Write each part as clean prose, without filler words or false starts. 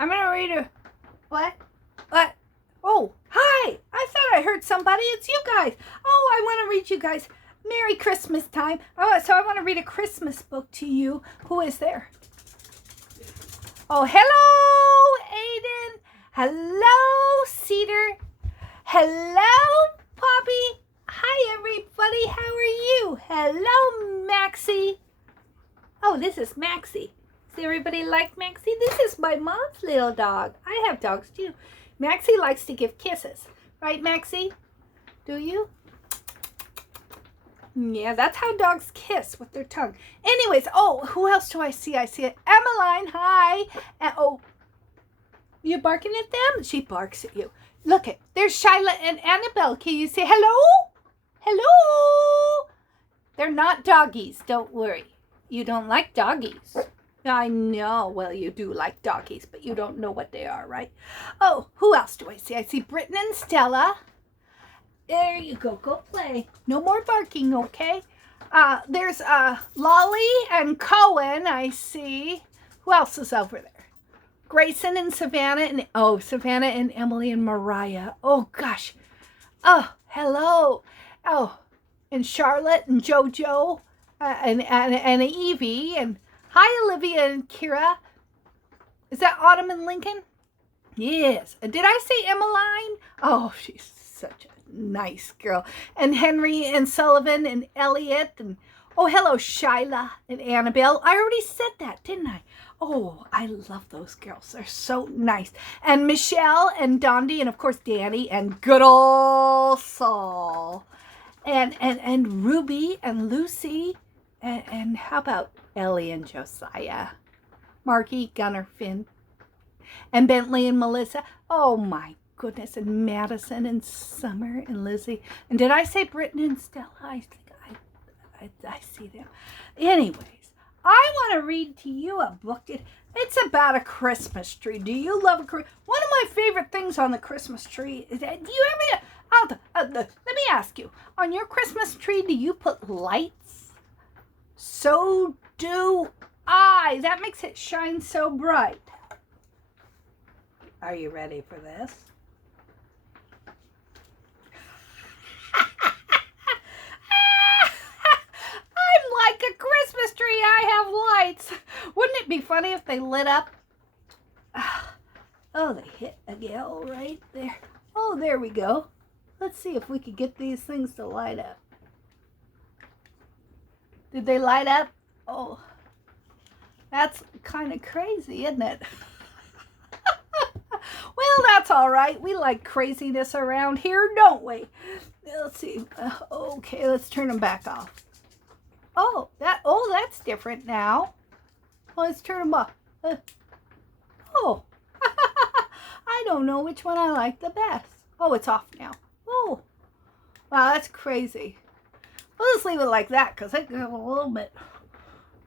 I'm going to read a... What? What? Oh, hi. I thought I heard somebody. It's you guys. Oh, I want to read you guys. Merry Christmas time. Oh, so I want to read a Christmas book to you. Who is there? Oh, hello, Aiden. Hello, Cedar. Hello, Poppy. Hi, everybody. How are you? Hello, Maxie. Oh, this is Maxie. Does everybody like Maxie? This is my mom's little dog. I have dogs too. Maxie likes to give kisses. Right, Maxie? Do you? Yeah, that's how dogs kiss, with their tongue. Anyways, oh, who else do I see? I see Emmeline. Hi. And, oh, you barking at them? She barks at you. Look, there's Shyla and Annabelle. Can you say hello? Hello? They're not doggies. Don't worry. You don't like doggies. I know. Well, you do like doggies, but you don't know what they are, right? Oh, who else do I see? I see Britton and Stella. There you go. Go play. No more barking, okay? There's Lolly and Cohen, I see. Who else is over there? Grayson and Savannah and... Oh, Savannah and Emily and Mariah. Oh, gosh. Oh, hello. Oh, and Charlotte and JoJo and Evie. And hi, Olivia and Kira. Is that Autumn and Lincoln? Yes. Did I say Emmeline? Oh, she's such a nice girl. And Henry and Sullivan and Elliot. And oh, hello, Shyla and Annabelle. I already said that, didn't I? Oh, I love those girls. They're so nice. And Michelle and Dondi and, of course, Danny and good old Saul. And Ruby and Lucy. And how about Ellie and Josiah? Marky, Gunnar, Finn. And Bentley and Melissa. Oh, my goodness. And Madison and Summer and Lizzie. And did I say Britton and Stella? I think I see them. Anyways, I want to read to you a book. It's about a Christmas tree. Do you love a Christmas? One of my favorite things on the Christmas tree is that, do you ever... let me ask you. On your Christmas tree, do you put lights? So do I. That makes it shine so bright. Are you ready for this? I'm like a Christmas tree. I have lights. Wouldn't it be funny if they lit up? Oh, they hit a gal right there. Oh, there we go. Let's see if we could get these things to light up. Did they light up? Oh, that's kind of crazy, isn't it? Well, that's all right. We like craziness around here, don't we? Let's see. Okay, let's turn them back off. Oh, that's different now. Let's turn them off. Oh, I don't know which one I like the best. Oh, it's off now. Oh, wow, that's crazy. We'll just leave it like that because it a little bit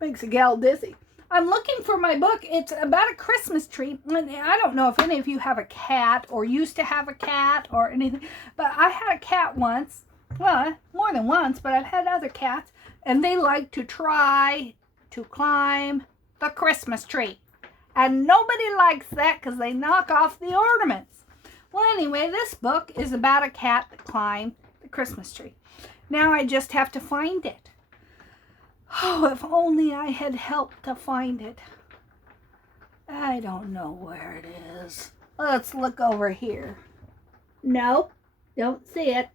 makes a gal dizzy. I'm looking for my book. It's about a Christmas tree. I don't know if any of you have a cat or used to have a cat or anything, but I had a cat once. Well, more than once, but I've had other cats, and they like to try to climb the Christmas tree. And nobody likes that because they knock off the ornaments. Well, anyway, this book is about a cat that climbed the Christmas tree. Now I just have to find it. Oh, if only I had help to find it. I don't know where it is. Let's look over here. Nope, don't see it.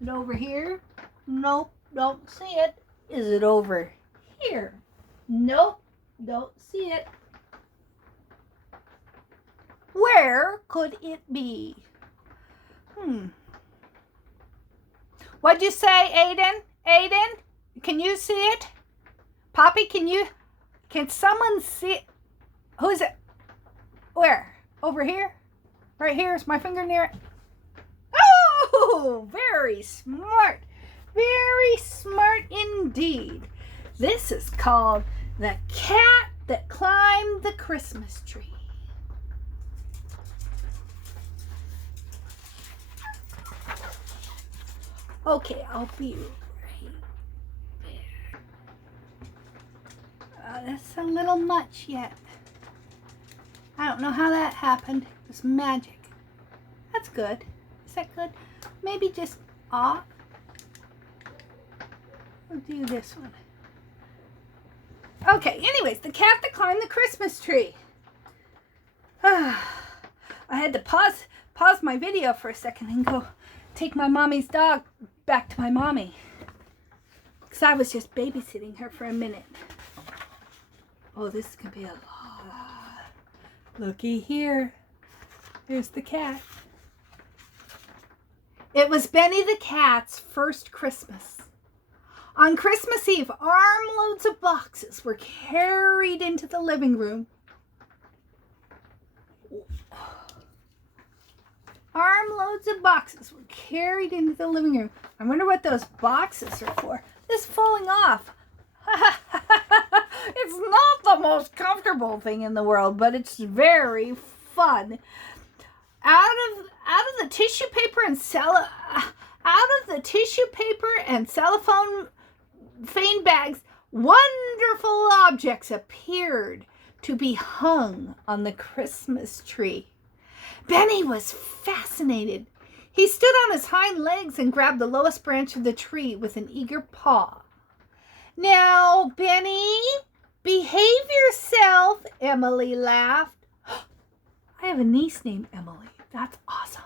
Is it over here? Nope, don't see it. Is it over here? Nope, don't see it. Where could it be? What'd you say, Aiden? Aiden? Can you see it? Poppy, can someone see it? Who is it? Where? Over here? Right here? Is my finger near it? Oh, very smart. Very smart indeed. This is called The Cat That Climbed the Christmas Tree. Okay, I'll be right there. That's a little much yet. I don't know how that happened. It was magic. That's good. Is that good? Maybe just off. We'll do this one. Okay, anyways, the cat that climbed the Christmas tree. I had to pause my video for a second and go take my mommy's dog back to my mommy. Because I was just babysitting her for a minute. Oh, this could be a lot. Looky here. There's the cat. It was Benny the cat's first Christmas. On Christmas Eve, armloads of boxes were carried into the living room. Armloads of boxes were carried into the living room. I wonder what those boxes are for. This is falling off. It's not the most comfortable thing in the world, but it's very fun. Out of the tissue paper and cellophane bags, wonderful objects appeared to be hung on the Christmas tree. Benny was fascinated. He stood on his hind legs and grabbed the lowest branch of the tree with an eager paw. Now, Benny, behave yourself, Emily laughed. I have a niece named Emily. That's awesome.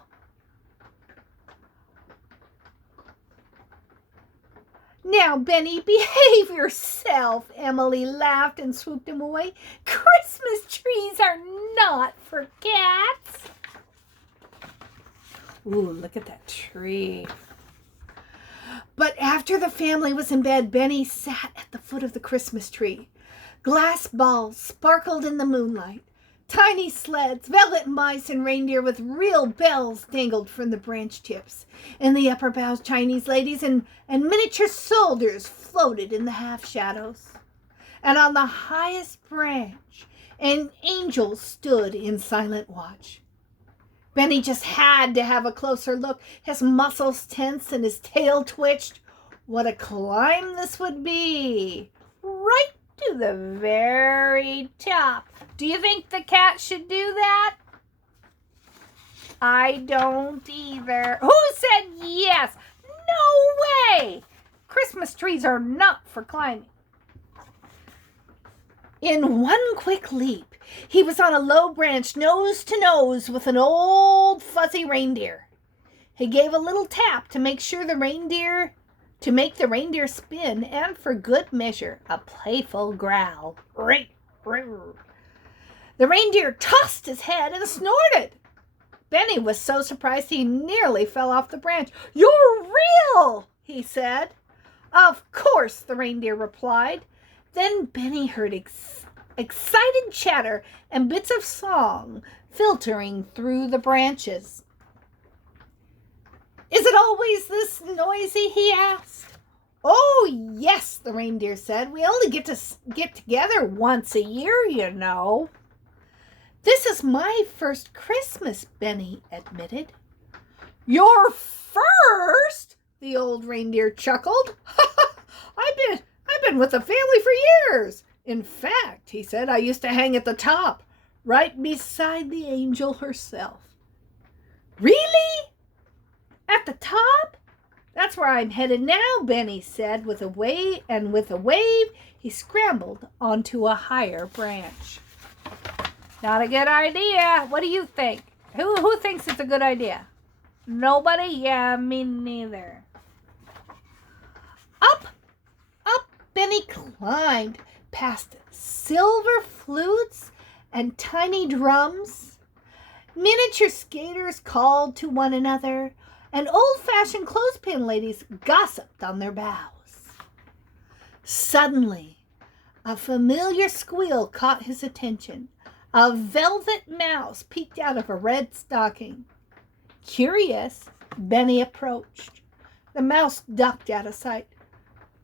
Now, Benny, behave yourself, Emily laughed and swooped him away. Christmas trees are not for cats. Ooh, look at that tree. But after the family was in bed, Benny sat at the foot of the Christmas tree. Glass balls sparkled in the moonlight. Tiny sleds, velvet mice, and reindeer with real bells dangled from the branch tips. In the upper boughs, Chinese ladies and miniature soldiers floated in the half shadows. And on the highest branch, an angel stood in silent watch. Benny just had to have a closer look. His muscles tensed and his tail twitched. What a climb this would be! Right to the very top. Do you think the cat should do that? I don't either. Who said yes? No way! Christmas trees are not for climbing. In one quick leap, he was on a low branch, nose to nose with an old fuzzy reindeer. He gave a little tap to make the reindeer spin, and for good measure, a playful growl. The reindeer tossed his head and snorted. Benny was so surprised he nearly fell off the branch. "You're real," he said. "Of course," the reindeer replied. Then Benny heard excited chatter and bits of song filtering through the branches. "Is it always this noisy?" he asked. "Oh, yes," the reindeer said. "We only get together once a year, you know." "This is my first Christmas," Benny admitted. "Your first?" the old reindeer chuckled. I've been with the family for years. In fact," he said, "I used to hang at the top, right beside the angel herself." "Really? At the top?" "That's where I'm headed now," Benny said with a wave, and with a wave, he scrambled onto a higher branch. Not a good idea. What do you think? Who thinks it's a good idea? Nobody? Yeah, me neither. Up Benny climbed past silver flutes and tiny drums. Miniature skaters called to one another, and old-fashioned clothespin ladies gossiped on their boughs. Suddenly, a familiar squeal caught his attention. A velvet mouse peeked out of a red stocking. Curious, Benny approached. The mouse ducked out of sight.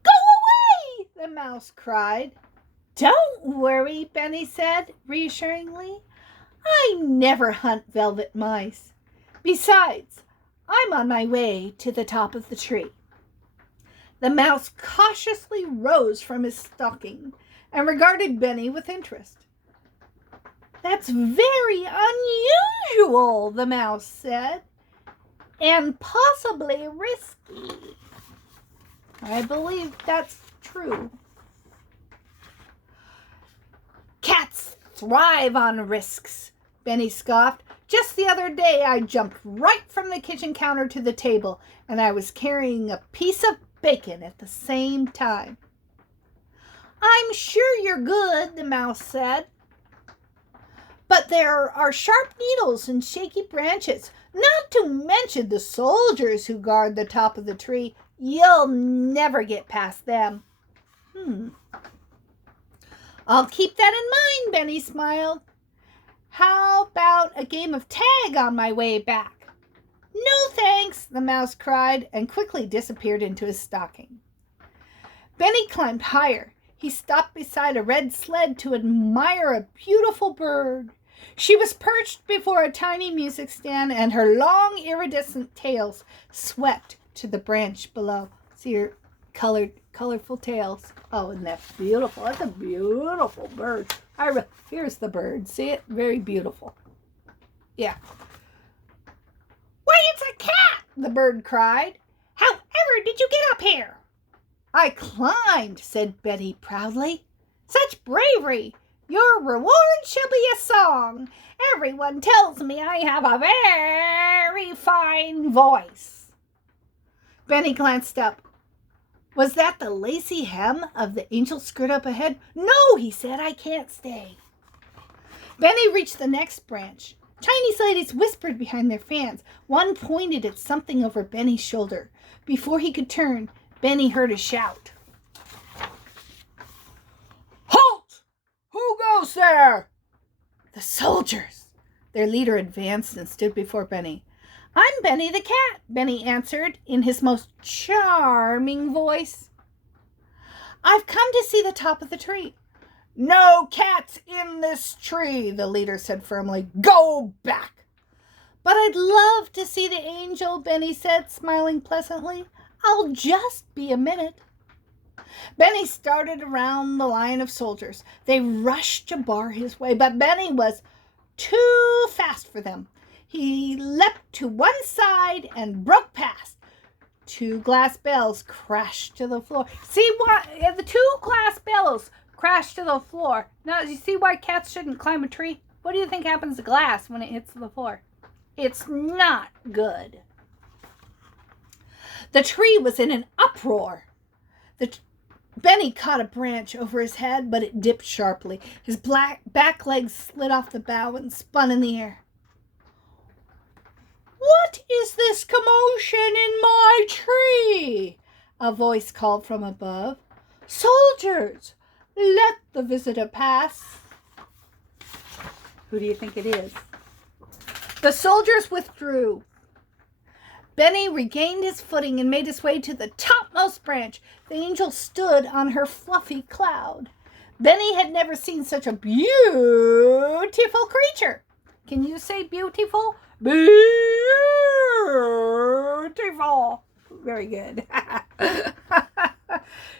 "Go away!" the mouse cried. "Don't worry," Benny said reassuringly. "I never hunt velvet mice. Besides, I'm on my way to the top of the tree." The mouse cautiously rose from his stocking and regarded Benny with interest. That's very unusual, the mouse said, and possibly risky. I believe that's true. Cats thrive on risks, Benny scoffed. Just the other day, I jumped right from the kitchen counter to the table, and I was carrying a piece of bacon at the same time. I'm sure you're good, the mouse said. But there are sharp needles and shaky branches, not to mention the soldiers who guard the top of the tree. You'll never get past them. I'll keep that in mind, Benny smiled. How about a game of tag on my way back? No thanks, the mouse cried and quickly disappeared into his stocking. Benny climbed higher. He stopped beside a red sled to admire a beautiful bird. She was perched before a tiny music stand, and her long, iridescent tails swept to the branch below. See her colorful tails. Oh, and that's beautiful. That's a beautiful bird. Here's the bird. See it? Very beautiful. Yeah. Why, it's a cat, the bird cried. However did you get up here? I climbed, said Betty proudly. Such bravery! Your reward shall be a song. Everyone tells me I have a very fine voice. Benny glanced up. Was that the lacy hem of the angel skirt up ahead? No, he said, I can't stay. Benny reached the next branch. Chinese ladies whispered behind their fans. One pointed at something over Benny's shoulder. Before he could turn, Benny heard a shout. Halt! Who goes there? The soldiers. Their leader advanced and stood before Benny. I'm Benny the cat, Benny answered in his most charming voice. I've come to see the top of the tree. No cats in this tree, the leader said firmly. Go back. But I'd love to see the angel, Benny said, smiling pleasantly. I'll just be a minute. Benny started around the line of soldiers. They rushed to bar his way, but Benny was too fast for them. He leapt to one side and broke past. 2 glass bells crashed to the floor. See what? The 2 glass bells crashed to the floor. Now, you see why cats shouldn't climb a tree? What do you think happens to glass when it hits the floor? It's not good. The tree was in an uproar. Benny caught a branch over his head, but it dipped sharply. His back legs slid off the bough and spun in the air. What is this commotion in my tree? A voice called from above. Soldiers, let the visitor pass. Who do you think it is? The soldiers withdrew. Benny regained his footing and made his way to the topmost branch. The angel stood on her fluffy cloud. Benny had never seen such a beautiful creature. Can you say beautiful? Beautiful. Very good.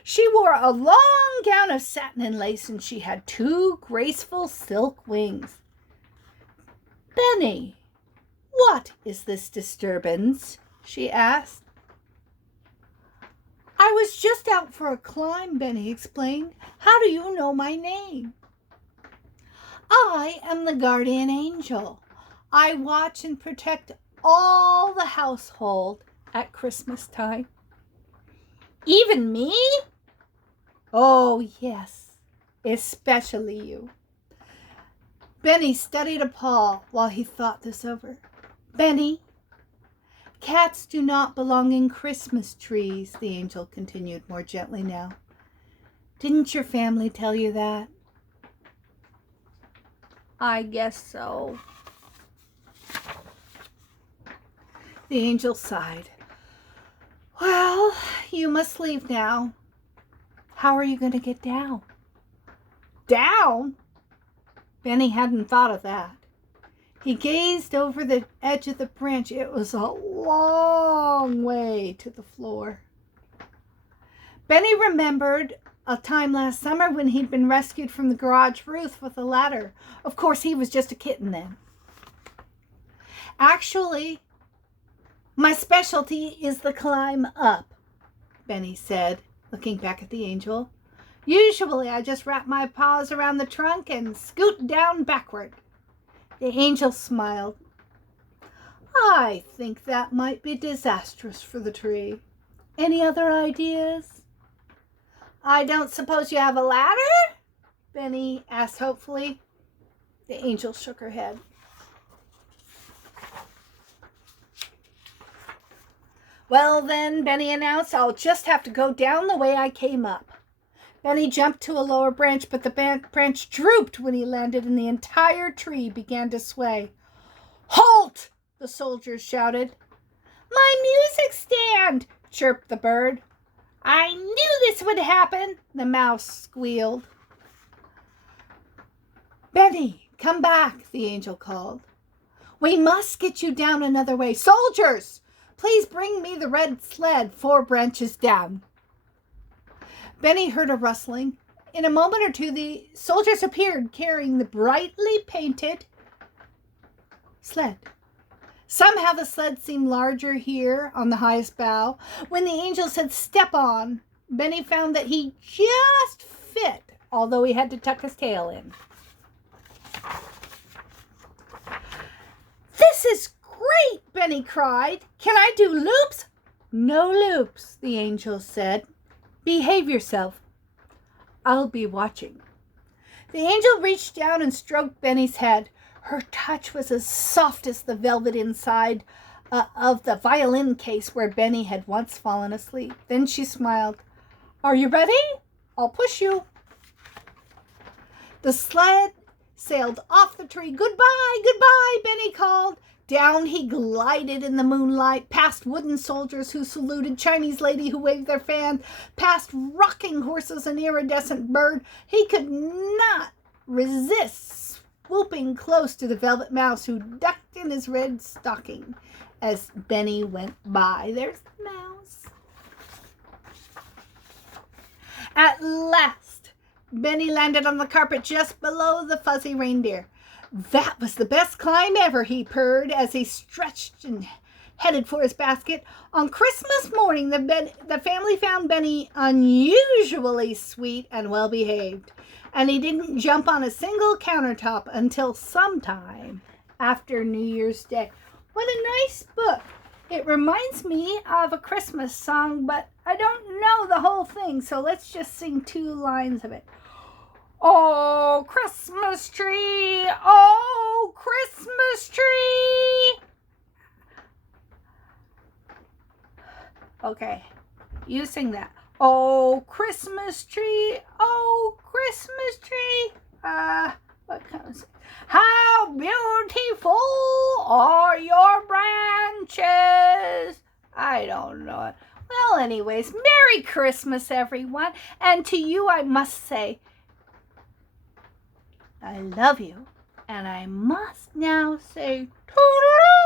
She wore a long gown of satin and lace, and she had 2 graceful silk wings. Benny, what is this disturbance? She asked. I was just out for a climb, Benny explained. How do you know my name? I am the guardian angel. I watch and protect all the household at Christmas time. Even me? Oh, yes, especially you. Benny studied a paw while he thought this over. Benny, cats do not belong in Christmas trees, the angel continued more gently now. Didn't your family tell you that? I guess so. The angel sighed. Well, you must leave now. How are you going to get down? Down? Benny hadn't thought of that. He gazed over the edge of the branch. It was a long way to the floor. Benny remembered a time last summer when he'd been rescued from the garage roof with a ladder. Of course, he was just a kitten then. Actually, my specialty is the climb up, Benny said, looking back at the angel. Usually, I just wrap my paws around the trunk and scoot down backward. The angel smiled. I think that might be disastrous for the tree. Any other ideas? I don't suppose you have a ladder? Benny asked hopefully. The angel shook her head. Well then, Benny announced, I'll just have to go down the way I came up. Benny jumped to a lower branch, but the branch drooped when he landed and the entire tree began to sway. Halt! The soldiers shouted. My music stand! Chirped the bird. I knew this would happen, the mouse squealed. Benny, come back, the angel called. We must get you down another way. Soldiers, please bring me the red sled 4 branches down. Benny heard a rustling. In a moment or two, the soldiers appeared carrying the brightly painted sled. Somehow the sled seemed larger here on the highest bough. When the angel said, step on, Benny found that he just fit, although he had to tuck his tail in. This is great, Benny cried. Can I do loops? No loops, the angel said. Behave yourself. I'll be watching. The angel reached down and stroked Benny's head. Her touch was as soft as the velvet inside of the violin case where Benny had once fallen asleep. Then she smiled. Are you ready? I'll push you. The sled sailed off the tree. Goodbye, goodbye, Benny called. Down he glided in the moonlight, past wooden soldiers who saluted, Chinese lady who waved their fan, past rocking horses and iridescent bird. He could not resist swooping close to the velvet mouse who ducked in his red stocking as Benny went by. There's the mouse. At last, Benny landed on the carpet just below the fuzzy reindeer. That was the best climb ever, he purred as he stretched and headed for his basket. On Christmas morning, the family found Benny unusually sweet and well-behaved, and he didn't jump on a single countertop until sometime after New Year's Day. What a nice book. It reminds me of a Christmas song, but I don't know the whole thing, so let's just sing 2 lines of it. Oh, Christmas tree, oh, Christmas tree. Okay, you sing that. Oh, Christmas tree, oh, Christmas tree. What comes? How beautiful are your branches. I don't know it. Well, anyways, Merry Christmas, everyone. And to you, I must say, I love you, and I must now say toodaloo.